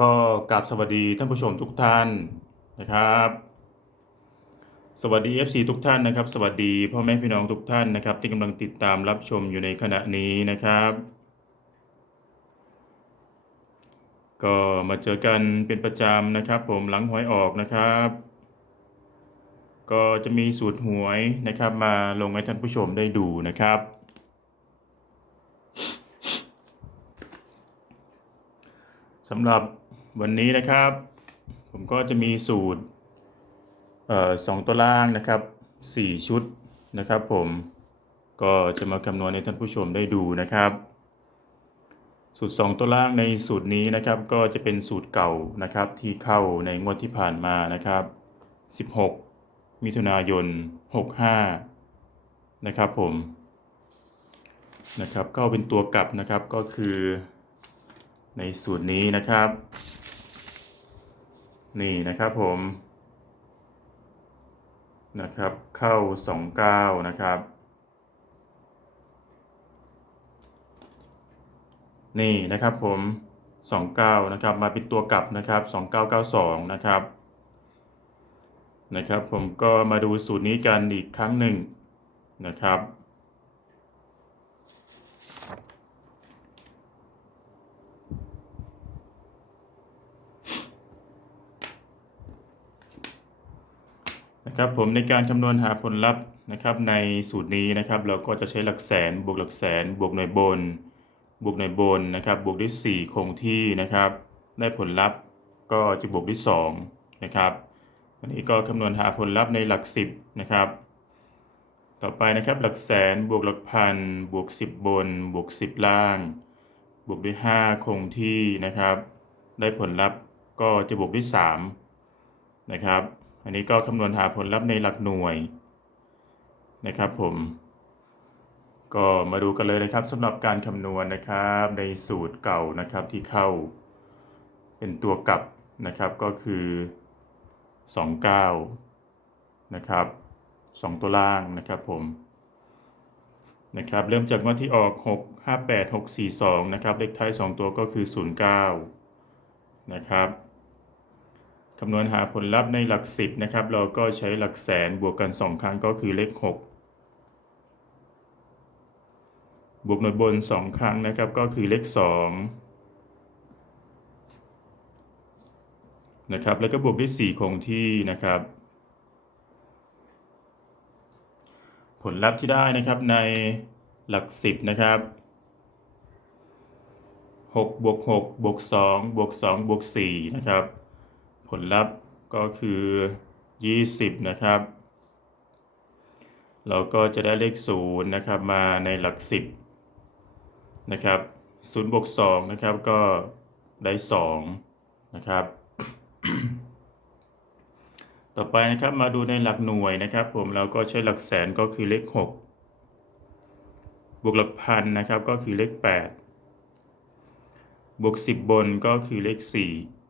ก็กราบสวัสดีท่านผู้ชมทุกท่านนะครับ สวัสดี FC ทุกท่านนะครับ สวัสดีพ่อแม่พี่น้องทุกท่านนะครับ ที่กำลังติดตามรับชมอยู่ในขณะนี้นะครับ ก็มาเจอกันเป็นประจำนะครับ ผมหลังหวยออกนะครับ ก็จะมีสูตรหวยนะครับ มาลงให้ท่านผู้ชมได้ดูนะครับสำหรับ วันนี้นะครับ ผมก็จะมีสูตรสองตัวล่างนะครับสี่ชุดนะครับ ผมก็จะมาคำนวณให้ท่านผู้ชมได้ดูนะครับ สูตร 2 ตัวล่างในสูตรนี้นะครับ ก็จะเป็นสูตรเก่านะครับ ที่เข้าในงวดที่ผ่านมานะครับ 16 มิถุนายน 65 นะครับผมนะครับเข้าเป็นตัวกลับนะครับก็คือในสูตรนี้นะครับ นี่นะครับผมนะครับ เข้า29นะครับ นี่นะครับผม29นะครับมาเป็นตัวกลับนะครับ2992นะครับนะครับ ผมก็มาดูสูตรนี้กันอีกครั้งหนึ่งนะครับ ครับผมในการคำนวณหาผลลัพธ์นะครับในสูตรนี้นะครับ เราก็จะใช้หลักแสนบวกหลักแสนบวกหน่วยบน บวกหน่วยบนนะครับ บวกด้วย 4 คงที่นะครับ ได้ผลลัพธ์ก็จะบวกด้วย2นะครับวันนี้ก็คำนวณหาผลลัพธ์ในหลัก 10นะครับ ต่อไปนะครับหลักแสนบวกหลักพันบวก 10 บน บวก 10 ล่าง บวกด้วย 5 คงที่นะครับ ได้ผลลัพธ์ก็จะบวกด้วย3นะครับ อันนี้ก็คำนวณหาผลลัพธ์ในหลักหน่วยนะครับผมก็มาดูกันเลยนะครับสำหรับการคำนวณนะครับในสูตรเก่านะครับที่เข้าเป็นตัวกลับนะครับก็คือ 29 นะครับ 2 ตัวล่างนะครับผมนะครับเริ่มจากงวดที่ออก 6 5 8 6 4 2 นะครับเลขท้าย 2 ตัวก็คือ 09 นะครับำนวณหาผลลัพธ์ในหลัก 10นะครับ เราก็ใช้หลักแสนบวกกัน 2 ครั้งก็คือเลข 6 บวกหน่วยบน 2 ครั้งนะครับก็คือเลข 2 นะครับ แล้วก็บวกด้วย 4 คงที่นะครับ ผลลัพธ์ที่ได้นะครับในหลัก 10 นะครับ6บวก6บวก2บวก2บวก4นะครับ ลลัพธ์ก็คือ 20 นะครับ เราก็จะได้เลข 0 นะครับ มาในหลัก 10 นะครับ0บวก2นะครับก็ได้ 2 นะครับ ต่อไปนะครับมาดูในหลักหน่วยนะครับผมเราก็ใช้หลักแสนก็คือเลข 6บวกหลักพันนะครับก็คือเลข 8 บวก 10 บนก็คือเลข 4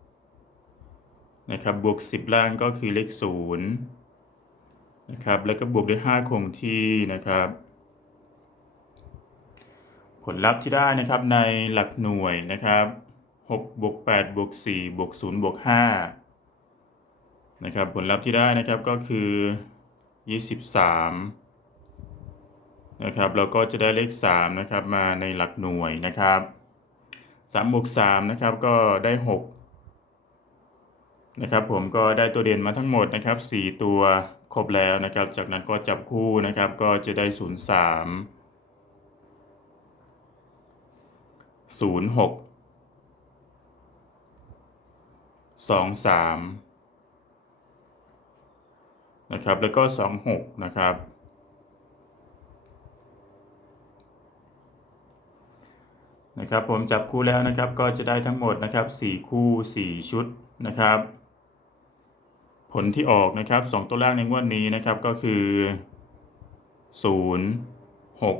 นะครับบวก 10 ล่างก็คือเลข0นะครับแล้วก็บวกด้วย 5 คงที่นะครับ ผลลัพธ์ที่ได้นะครับในหลักหน่วยนะครับ6บวก8บวก4บวก0บวก5นะครับผลลัพธ์ที่ได้นะครับก็คือ 23นะครับเราก็จะได้เลข3นะครับมาในหลักหน่วยนะครับ3บวก3นะครับก็ได้ 6 นะครับผมก็ได้ตัวเด่นมาทั้งหมดนะครับ 4 ตัวครบแล้วนะครับ จากนั้นก็จับคู่นะครับก็จะได้ 0 3 0 6 2 3นะครับแล้วก็ 2 6 นะครับ นะครับผมจับคู่แล้วนะครับก็จะได้ทั้งหมดนะครับ 4 คู่ 4 ชุดนะครับ ผลที่ออกนะครับ 2 ตัวล่างในงวดนี้นะครับก็คือ 0 6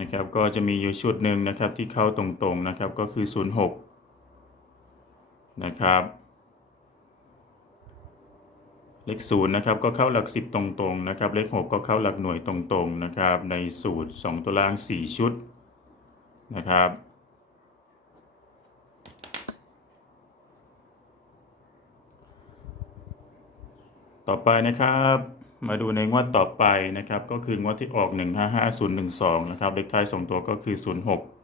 นะครับ ก็จะมีอยู่ชุดหนึ่งนะครับที่เข้าตรงๆนะครับก็คือ 06 นะครับ เลขศูนย์นะครับก็เข้าหลักสิบตรงๆนะครับ เลขหกก็เข้าหลักหน่วยตรงๆนะครับ ในสูตร 2 ตัวล่าง 4 ชุดนะครับ ต่อไปนะครับ มาดูในงวดต่อไปนะครับ ก็คืองวดที่ออก155012นะครับเลขท้าย2ตัวก็คือ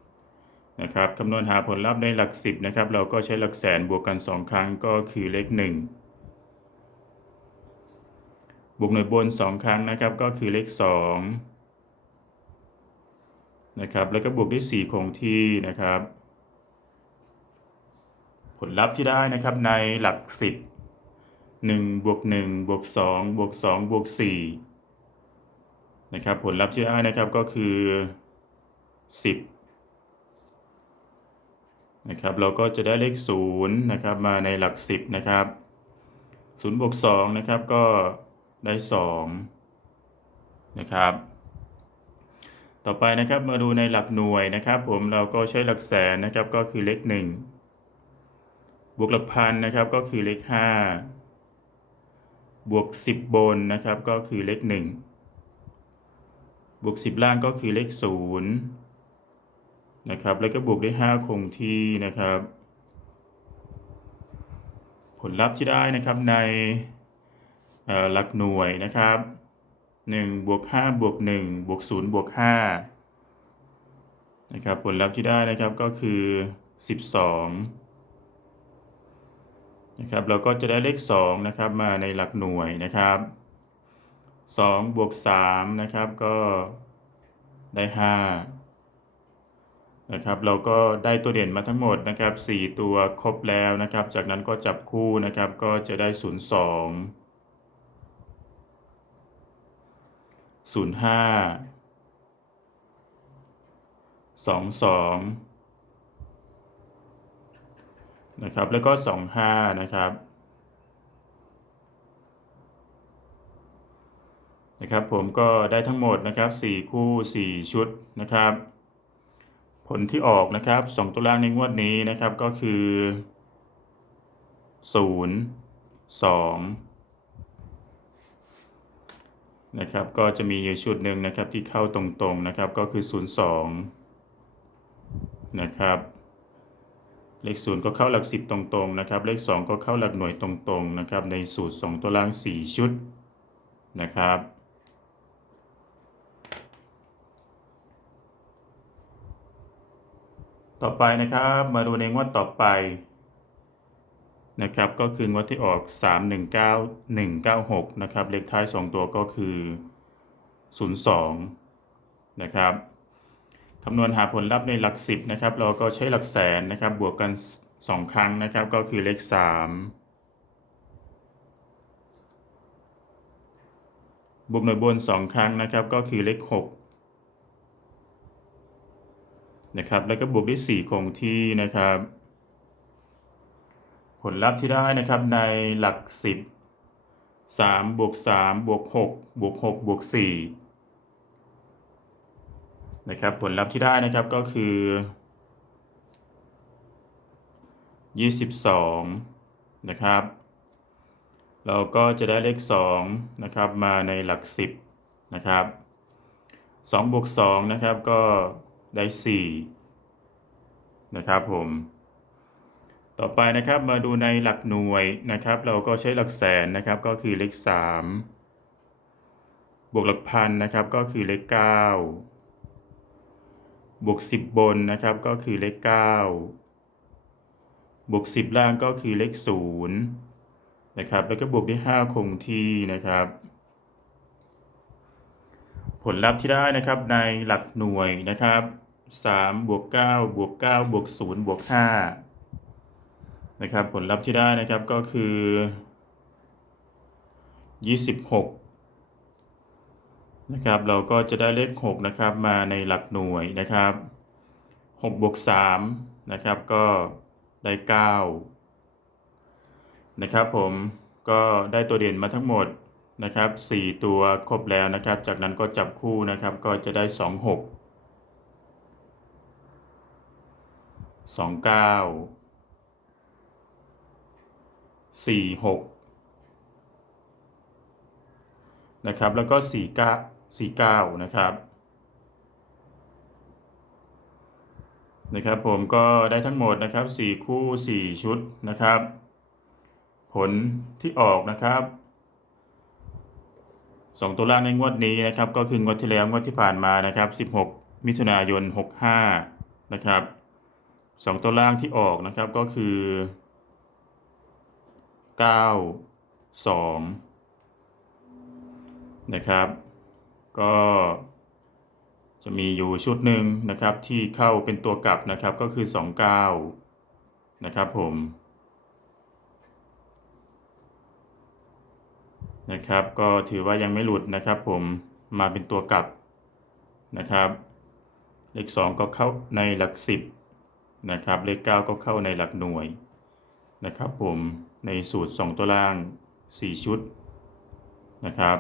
06นะครับคำนวณหาผลลัพธ์ในหลัก 10นะครับ เราก็ใช้หลักแสนบวกกัน 2 ครั้งก็คือเลข 1 บวกหน่วยบน 2 ครั้งนะครับ ก็คือเลข 2 นะครับ แล้วก็บวกด้วย 4 คงที่นะครับ ผลลัพธ์ที่ได้นะครับในหลัก 10 1บวก1บวก2บวก2บวก4นะครับผลลัพธ์ที่ได้นะครับก็คือ 10นะครับเราก็จะได้เลข0นะครับมาในหลัก 10นะครับ0บวก2นะครับก็ได้2นะครับต่อไปนะครับมาดูในหลักหน่วยนะครับ ผมเราก็ใช้หลักแสนนะครับก็คือเลข 1 บวกหลักพันนะครับก็คือเลข 5 บวก 10 บนนะครับก็คือเลข 1 บวก 10 ล่างก็คือเลข 0 นะครับ แล้วก็บวกด้วย 5 คงที่นะครับ ผลลัพธ์ที่ได้นะครับในหลักหน่วยนะครับ1บวก5บวก1บวก0บวก5นะครับผลลัพธ์ที่ได้นะครับก็คือ 12 นะครับเราก็จะได้เลข2นะครับมาในหลักหน่วยนะครับ2บวก3นะครับก็ได้5นะครับเราก็ได้ตัวเด่นมาทั้งหมดนะครับ4ตัวครบแล้วนะครับ จากนั้นก็จับคู่นะครับก็จะได้ 0 2 0 5 2 2 นะครับแล้วก็ 25 นะครับนะครับผมก็ได้ทั้งหมดนะครับ 4 คู่ 4 ชุดนะครับ ผลที่ออกนะครับ 2 ตัวล่างในงวดนี้นะครับก็คือ 0 2 นะครับก็จะมีอยู่ชุดหนึ่งนะครับที่เข้าตรงๆนะครับก็คือ 02 นะครับ เลขศูนย์ก็เข้าหลักสิบตรงๆนะครับ เลขสองก็เข้าหลักหน่วยตรงๆนะครับ ในสูตรสองตัวล่างสี่ชุดนะครับต่อไปนะครับมาดูในงวดต่อไปนะครับก็คืองวดที่ออก 319196 นะครับเลขท้าย 2 ตัวก็คือ 02 นะครับ คำนวณหาผลลัพธ์ในหลักสิบนะครับเราก็ใช้หลักแสนนะครับบวกกัน 2 ครั้งนะครับก็คือเลข 3 บวกหน่วยบน 2 ครั้งนะครับก็คือเลข6นะครับแล้วก็บวกด้วย 4 คงที่นะครับ ผลลัพธ์ที่ได้นะครับในหลัก 10 3บวก3บวก6บวก6บวก4 นะครับผลลัพธ์ที่ได้นะครับก็คือ 22 นะครับ เราก็จะได้เลข2นะครับมาในหลัก 10 นะครับ2บวก2นะครับก็ได้4นะครับผม ต่อไปนะครับมาดูในหลักหน่วยนะครับ เราก็ใช้หลักแสนนะครับก็คือเลข 3 บวกหลักพันนะครับก็คือเลข 9 บวก 10 บนนะครับก็คือเลข 9 บวก 10 ล่างก็คือเลข 0 นะครับ แล้วก็บวกด้วย 5 คงที่นะครับ ผลลัพธ์ที่ได้นะครับในหลักหน่วยนะครับ3บวก9บวก9บวก0บวก5นะครับ ผลลัพธ์ที่ได้นะครับก็คือ 26 นะครับ เราก็จะได้เลข6นะครับมาในหลักหน่วยนะครับ6บวก3นะครับก็ได้9นะครับผมก็ได้ตัวเด่นมาทั้งหมดนะครับ 4 ตัวครบแล้วนะครับ จากนั้นก็จับคู่นะครับก็จะได้ 2 6 2 9 4 6นะครับแล้วก็4 9 49 นะครับนะครับผมก็ได้ทั้งหมดนะครับ 4 คู่ 4 ชุดนะครับ ผลที่ออกนะครับสองตัวล่างในงวดนี้นะครับ ก็คืองวดที่แล้วงวดที่ผ่านมานะครับ 16 มิถุนายน 65 นะครับสองตัวล่างที่ออกนะครับก็คือ 9 2 นะครับ ก็จะมีอยู่ชุดหนึ่งนะครับที่เข้าเป็นตัวกลับนะครับก็คือ 29 นะครับผมนะครับก็ถือว่ายังไม่หลุดนะครับผมมาเป็นตัวกลับนะครับ เลข 2 ก็เข้าในหลัก 10นะครับเลข 9 ก็เข้าในหลักหน่วยนะครับผมในสูตร 2 ตัวล่าง 4 ชุดนะครับ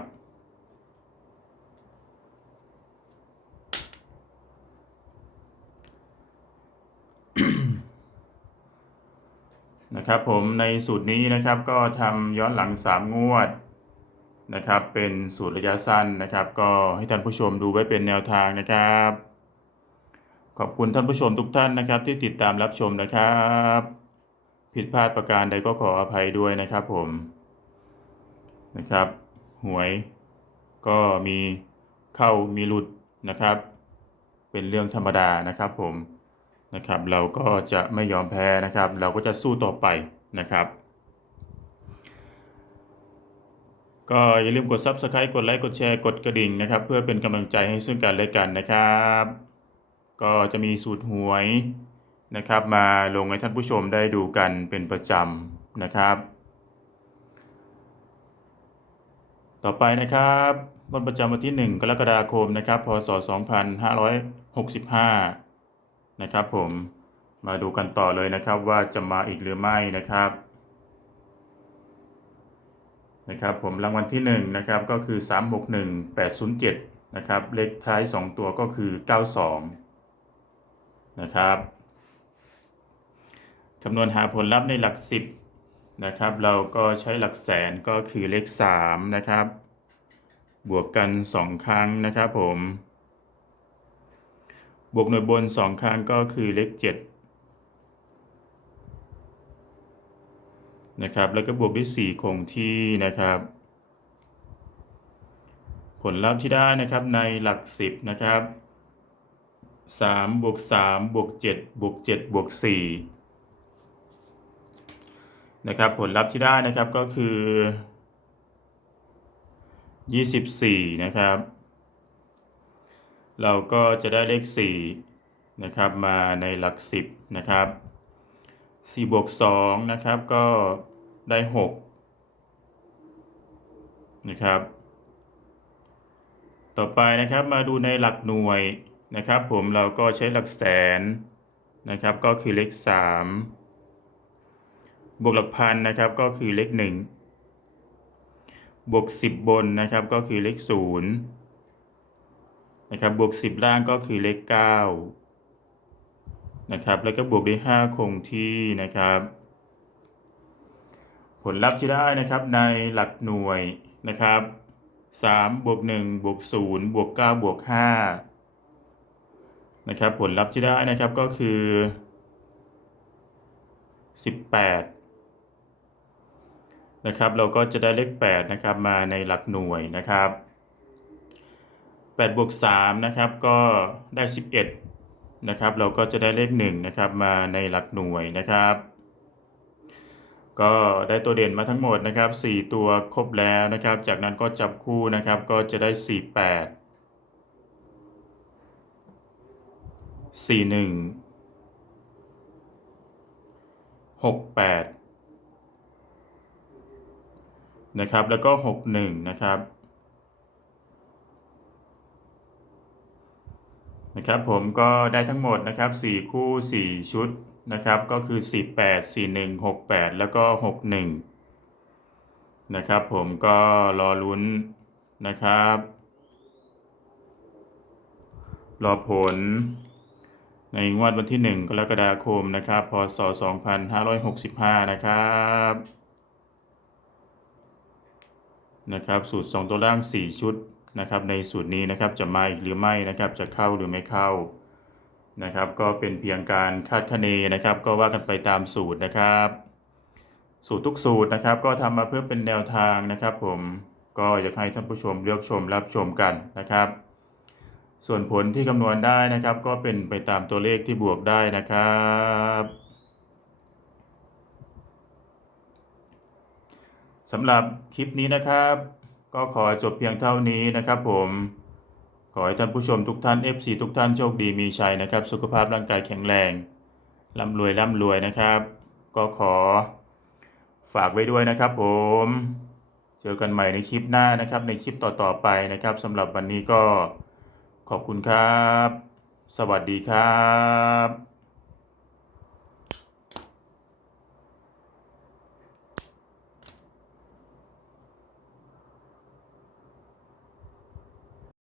นะครับผมในสูตรนี้นะครับก็ทำย้อนหลัง 3 งวดนะครับเป็นสูตรระยะสั้นนะครับ ก็ให้ท่านผู้ชมดูไว้เป็นแนวทางนะครับ ขอบคุณท่านผู้ชมทุกท่านนะครับ ที่ติดตามรับชมนะครับ ผิดพลาดประการใดก็ขออภัยด้วยนะครับผมนะครับหวยก็มีเข้ามีหลุดนะครับ เป็นเรื่องธรรมดานะครับผม นะครับ เราก็จะไม่ยอมแพ้นะครับ เราก็จะสู้ต่อไปนะครับ ก็อย่าลืมกด Subscribe กดไลค์กดแชร์กดกระดิ่งนะครับ เพื่อเป็นกำลังใจให้ซึ่งกันและกันนะครับ ก็จะมีสูตรหวยนะครับ มาลงให้ท่านผู้ชมได้ดูกันเป็นประจำนะครับ ต่อไปนะครับวันประจำวันที่ 1 กรกฎาคมนะครับ พศ 2565 นะครับผมมาดูกันต่อเลยนะครับว่าจะมาอีกหรือไม่นะครับนะครับผมรางวัลที่1นะครับก็คือ 361 807นะครับเลขท้าย 2 ตัวก็คือ 92นะครับคำนวณหาผลลัพธ์ในหลัก 10นะครับเราก็ใช้หลักแสนก็คือเลข3นะครับบวกกัน 2 ครั้งนะครับผม บวกหน่วยบน 2 ครั้งก็คือเลข7นะครับ แล้วก็บวกด้วย 4 คงที่นะครับ ผลลัพธ์ที่ได้นะครับในหลัก 10 นะครับ3บวก3บวก7บวก7บวก4นะครับ ผลลัพธ์ที่ได้นะครับก็คือ 24 นะครับ เราก็จะได้เลข4นะครับมาในหลัก 10นะครับ4บวก2นะครับก็ได้6นะครับ ต่อไปนะครับมาดูในหลักหน่วยนะครับ ผมเราก็ใช้หลักแสนนะครับก็คือเลข 3 บวกหลักพันนะครับก็คือเลข 1 บวก 10 บนนะครับก็คือเลข 0 นะครับบวก 10 ล่างก็คือเลข9นะครับแล้วก็บวกด้วย5คงที่นะครับ ผลลัพธ์ที่ได้นะครับในหลักหน่วยนะครับ3บวก1บวก0บวก9บวก5นะครับผลลัพธ์ที่ได้นะครับก็คือ 18 นะครับเราก็จะได้เลข 8 นะครับมาในหลักหน่วยนะครับ 8บวก3นะครับก็ได้ 11นะครับเราก็จะได้เลข1นะครับมาในหลักหน่วยนะครับ ก็ได้ตัวเด่นมาทั้งหมดนะครับ 4 ตัวครบแล้วนะครับ จากนั้นก็จับคู่นะครับก็จะได้ 48 41 68 นะครับ แล้วก็ 61 นะครับ นะครับผมก็ได้ทั้งหมดนะครับ4คู่ 4 ชุดนะครับก็คือ 48 41 68 แล้วก็ 61 นะครับผมก็รอลุ้นนะครับ รอผลในงวดวันที่ 1 กรกฎาคมนะครับพศ 2565 นะครับนะครับสูตร 2 ตัวล่าง 4 ชุด นะครับในสูตรนี้นะครับจะมาอีกหรือไม่นะครับจะเข้าหรือไม่เข้านะครับ ก็เป็นเพียงการคาดคะเนนะครับ ก็ว่ากันไปตามสูตรนะครับ สูตรทุกสูตรนะครับ ก็ทำมาเพื่อเป็นแนวทางนะครับ ผมก็อยากให้ท่านผู้ชมเลือกชมรับชมกันนะครับ ส่วนผลที่คำนวณได้นะครับ ก็เป็นไปตามตัวเลขที่บวกได้นะครับสำหรับคลิปนี้นะครับ ก็ขอจบเพียงเท่านี้นะครับผม ขอให้ท่านผู้ชมทุกท่าน FC ทุกท่านโชคดีมีชัยนะครับ สุขภาพร่างกายแข็งแรงร่ำรวยร่ำรวยนะครับ ก็ขอฝากไว้ด้วยนะครับผม เจอกันใหม่ในคลิปหน้านะครับ ในคลิปต่อๆไปนะครับสำหรับวันนี้ก็ขอบคุณครับ สวัสดีครับ